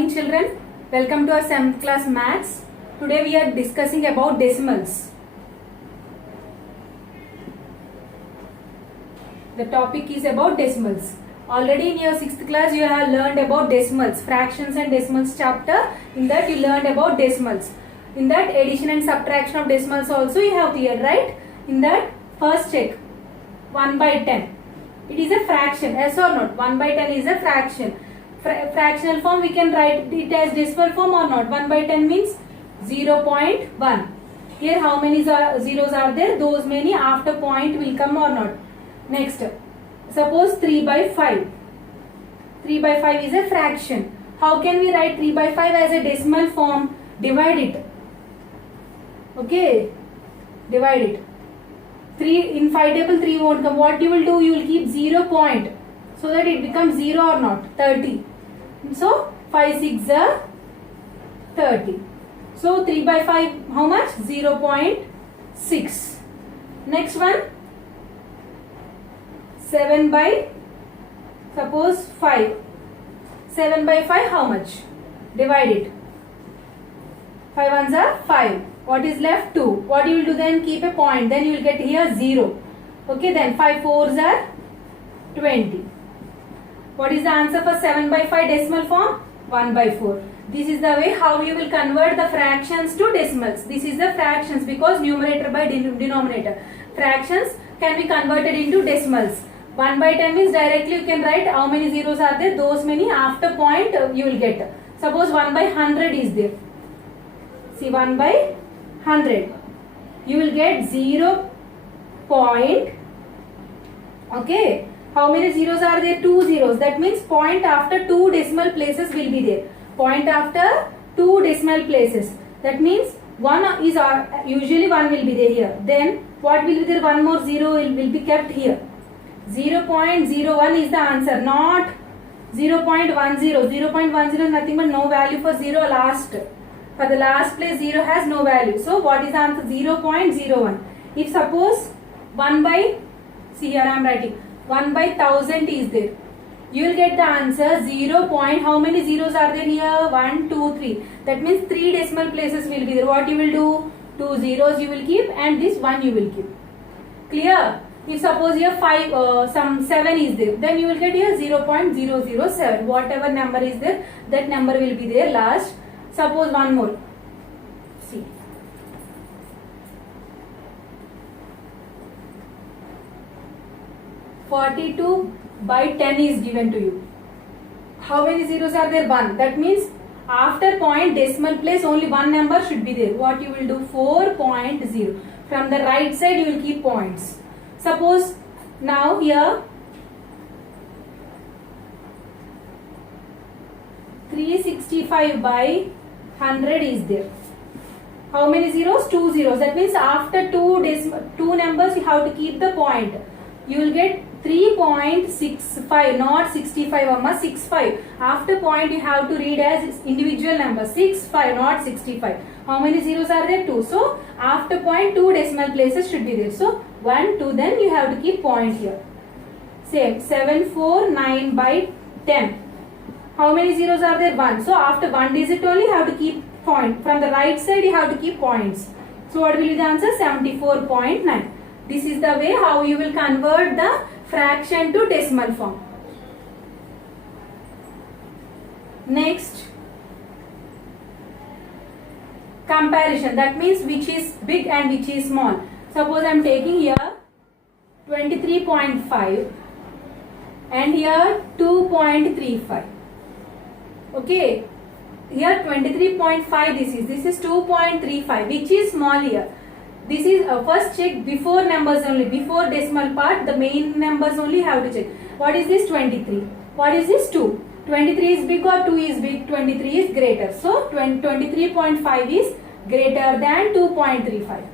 morning children. Welcome to our 7th class maths. Today we are discussing about decimals. The topic is about decimals. Already in your 6th class you have learned about decimals, fractions and decimals chapter. In that you learned about decimals. In that addition and subtraction of decimals also you have cleared, right? In that first check 1 by 10. It is a fraction, yes or not? 1 by 10 is a fraction. Fractional form we can write it as decimal form or not. 1 by 10 means 0.1. Here how many zeros are there? Those many after point will come or not. Next, suppose 3 by 5. 3 by 5 is a fraction. How can we write 3 by 5 as a decimal form? Divide it. Okay, divide it. 3 in 5 table 3 won't come. What you will do? You will keep 0 point so that it becomes 0 or not. 30. So 5 6 are 30. So 3 by 5 how much? 0.6. Next one 7 by suppose 5. 7 by 5 how much? Divide it. 5 ones are 5. What is left? 2. What you will do then? Keep a point. Then you will get here 0. Okay, then 5 fours are 20. What is the answer for 7 by 5 decimal form? 1 by 4. This is the way how you will convert the fractions to decimals. This is the fractions because numerator by denominator. Fractions can be converted into decimals. 1 by 10 means directly you can write how many zeros are there. Those many after point you will get. Suppose 1 by 100 is there. See 1 by 100. You will get 0 point. Okay. How many zeros are there? 2 zeros. That means point after 2 decimal places will be there. Point after 2 decimal places. That means 1 is usually 1 will be there here. Then what will be there? One more 0 will be kept here. 0.01 is the answer. Not 0.10. 0.10 is nothing but no value for 0 last. For the last place 0 has no value. So what is the answer? 0.01. If suppose 1 by, see here I am writing, 1 by 1000 is there. You will get the answer 0. How many zeros are there here? 1, 2, 3. That means 3 decimal places will be there. What you will do? 2 zeros you will keep and this 1 you will keep. Clear? If suppose here 7 is there, then you will get here 0.007. Whatever number is there, that number will be there last. Suppose one more. See. (42 by 10 is given to you. How many zeros are there? 1. That means after point decimal place only one number should be there. What you will do? 4.0. From the right side you will keep points. Suppose now here 365 by 100 is there. How many zeros? 2 zeros. That means after two numbers you have to keep the point. You will get 3.65, not 65, 65. After point you have to read as individual number. 65, not 65. How many zeros are there? 2. So after point 2 decimal places should be there. So 1, 2, then you have to keep point here. Same. 749 by 10. How many zeros are there? 1. So after 1 digit only you have to keep point. From the right side you have to keep points. So what will be the answer? 74.9. This is the way how you will convert the fraction to decimal form. Next, comparison. That means which is big and which is small. Suppose I am taking here 23.5 and here 2.35. Okay, here 23.5 this is 2.35. Which is small here? This is first check before numbers only. Before decimal part, the main numbers only have to check. What is this? 23. What is this? 2. 23 is big or 2 is big? 23 is greater. So 23.5 is greater than 2.35.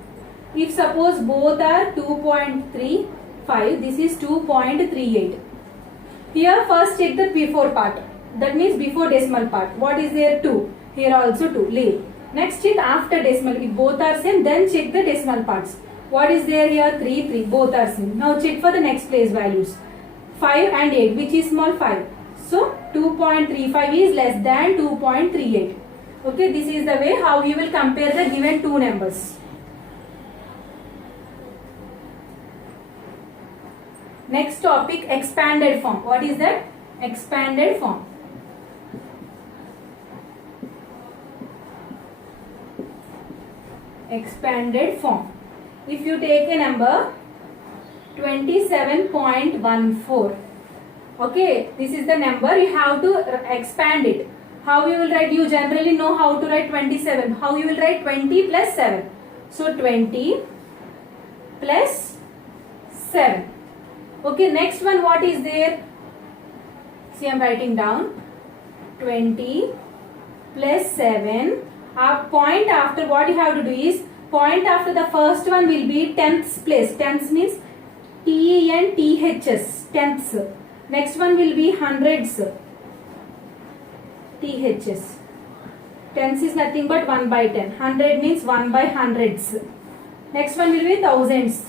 If suppose both are 2.35, this is 2.38. Here first check the before part. That means before decimal part. What is there? 2. Here also 2. Leave. Next check after decimal. If both are same, then check the decimal parts. What is there here? 3, 3. Both are same. Now check for the next place values. 5 and 8. Which is small? 5. So 2.35 is less than 2.38. Okay, this is the way how you will compare the given two numbers. Next topic, expanded form. What is that? Expanded form. Expanded form. If you take a number 27.14, okay, this is the number, you have to expand it. How you will write? You generally know how to write 27. How you will write 20 plus 7? So 20 plus 7. Okay, next one, what is there? See, I am writing down 20 plus 7. Point after, what you have to do is, point after the first one will be tenths place. Tenths means TENTHS, tenths. Next one will be hundreds, THS. Tens is nothing but 1 by 10. 100 means 1 by hundreds. Next one will be thousands.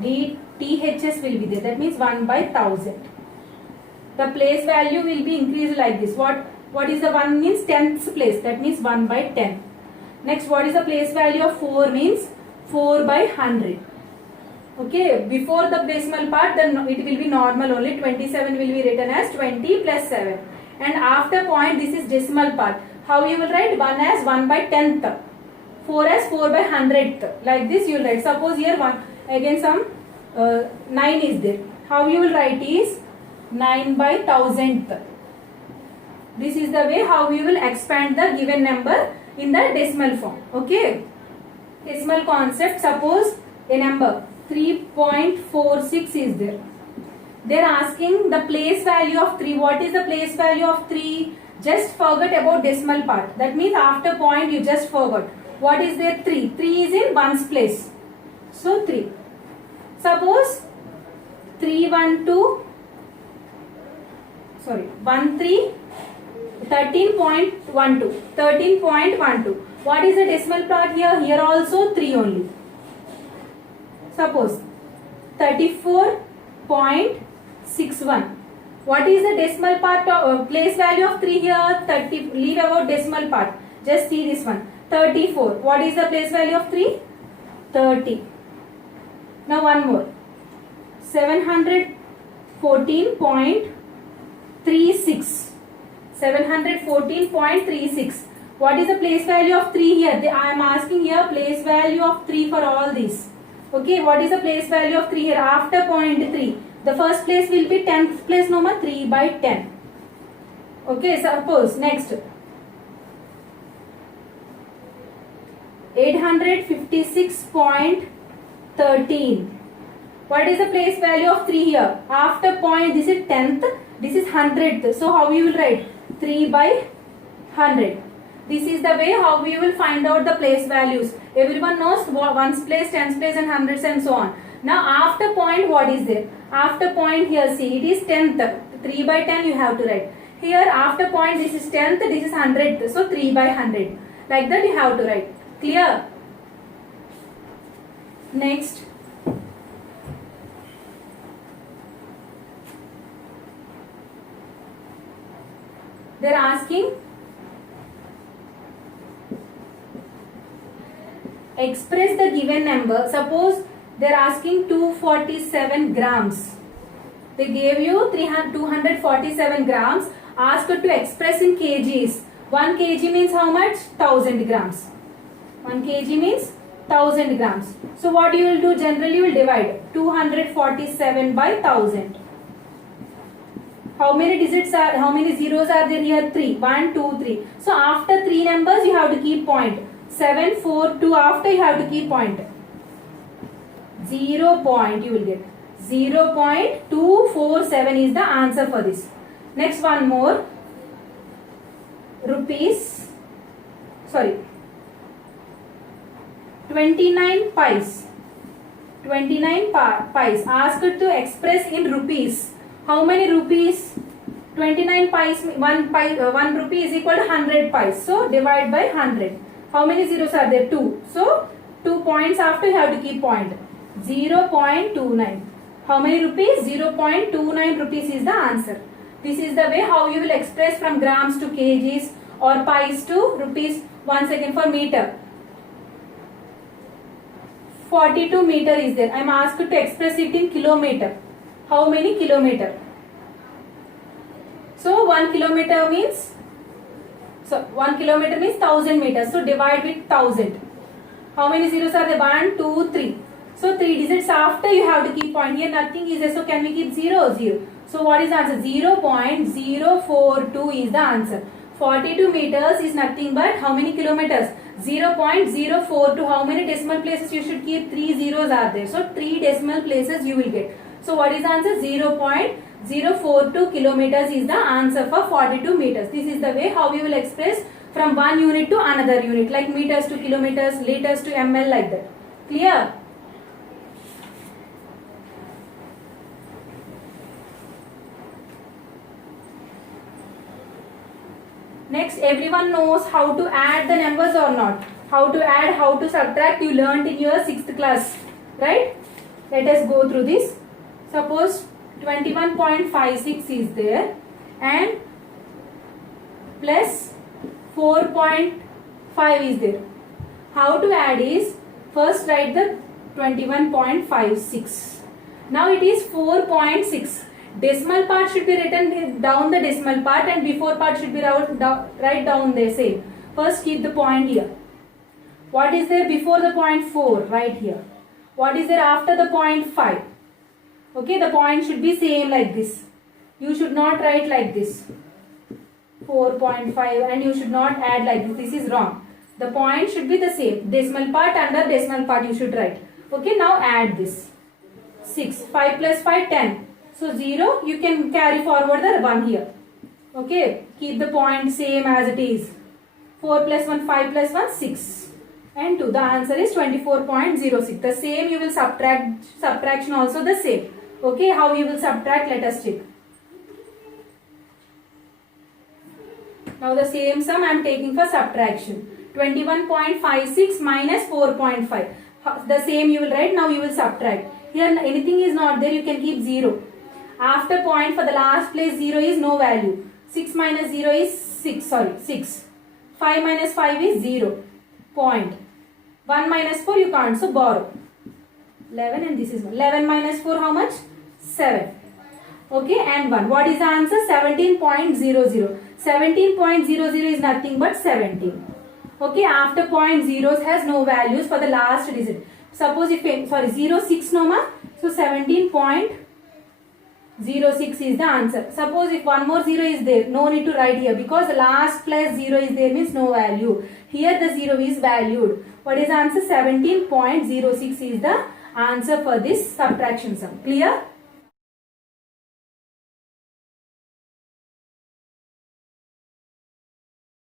THS will be there. That means 1 by 1000. The place value will be increased like this. What is the 1 means? Tenths place. That means 1 by 10. Next, what is the place value of 4 means? 4 by 100. Okay, before the decimal part, then it will be normal only. 27 will be written as 20 plus 7. And after point, this is decimal part. How you will write? 1 as 1 by 10th. 4 as 4 by 100th. Like this you will write. Suppose here again some 9 is there. How you will write is 9 by 1000th. This is the way how you will expand the given number in the decimal form. Okay. Decimal concept. Suppose a number 3.46 is there. They are asking the place value of 3. What is the place value of 3? Just forget about decimal part. That means after point you just forgot. What is there? 3. 3 is in ones place. So 3. Suppose 13 13.12. 13.12. What is the decimal part here? Here also 3 only. Suppose 34.61. What is the decimal part of place value of 3 here? 30. Leave about decimal part. Just see this one. 34. What is the place value of 3? 30. Now one more. 714.36. 714.36. What is the place value of 3 here? I am asking here place value of 3 for all these. Okay, what is the place value of 3 here? After point 3. The first place will be 10th place number 3 by 10. Okay, suppose next. 856.13. What is the place value of 3 here? After point, this is 10th, this is 100th. So how you will write? 3 by 100. This is the way how we will find out the place values. Everyone knows ones place, tens place and hundreds and so on. Now after point, what is there? After point here, see, it is 10th. 3 by 10 you have to write. Here after point, this is 10th, this is 100th. So 3 by 100. Like that you have to write. Clear? Next. They are asking express the given number. Suppose they are asking 247 grams. They gave you 247 grams. Asked to express in kgs. 1 kg means how much? 1000 grams. 1 kg means 1000 grams. So what you will do? Generally you will divide 247 by 1000. How many digits are, how many zeros are there here? 3. 1, 2, 3. So after 3 numbers you have to keep point. 7, 4, 2 after you have to keep point. 0 point you will get. 0.247 is the answer for this. Next one more. Rupees. Sorry. 29 pies. 29 pies. Asked to express in rupees. How many rupees? 29 pies, 1 rupee is equal to 100 pies. So divide by 100. How many zeros are there? 2. So 2 points after you have to keep point. 0.29. How many rupees? 0.29 rupees is the answer. This is the way how you will express from grams to kgs or pies to rupees. Once again for meter. 42 meter is there. I am asked to express it in kilometer. How many kilometer? So 1 kilometer means 1000 meters. So divide with 1000. How many zeros are there? 1, 2, 3. So 3 digits after you have to keep point. Here nothing is there. So can we keep 0? 0. So what is the answer? 0.042 is the answer. 42 meters is nothing but how many kilometers? 0.042. How many decimal places you should keep? 3 zeros are there. So 3 decimal places you will get. So what is the answer? 0.042 kilometers is the answer for 42 meters. This is the way how we will express from one unit to another unit, like meters to kilometers, liters to ml, like that. Clear? Next, everyone knows how to add the numbers or not? How to add, how to subtract, you learned in your 6th class, right? Let us go through this. Suppose 21.56 is there and plus 4.5 is there. How to add is, first write the 21.56. Now it is 4.6. Decimal part should be written down the decimal part and before part should be write down there same. First keep the point here. What is there before the point 4? Right here. What is there after the point 5? Okay, the point should be same like this. You should not write like this. 4.5 and you should not add like this. This is wrong. The point should be the same. Decimal part under decimal part you should write. Okay, now add this. 6. 5 plus 5, 10. So 0, you can carry forward the 1 here. Okay, keep the point same as it is. 4 plus 1, 5 plus 1, 6. And 2. The answer is 24.06. The same you will subtraction also the same. Okay, how you will subtract, let us check. Now the same sum I am taking for subtraction. 21.56 minus 4.5. The same you will write, now you will subtract. Here anything is not there, you can keep 0. After point for the last place 0 is no value. 6 minus 0 is 6. 5 minus 5 is 0. Point. 1 minus 4 you can't, so borrow. 11 and this is 1. 11 minus 4 how much? 7. Okay, and 1. What is the answer? 17.00. 17.00 is nothing but 17. Okay, after point zeros has no values for the last digit. Suppose if 06 no ma, so 17.06 is the answer. Suppose if one more 0 is there, no need to write here because the last plus 0 is there means no value. Here the 0 is valued. What is the answer? 17.06 is the answer for this subtraction sum. Clear?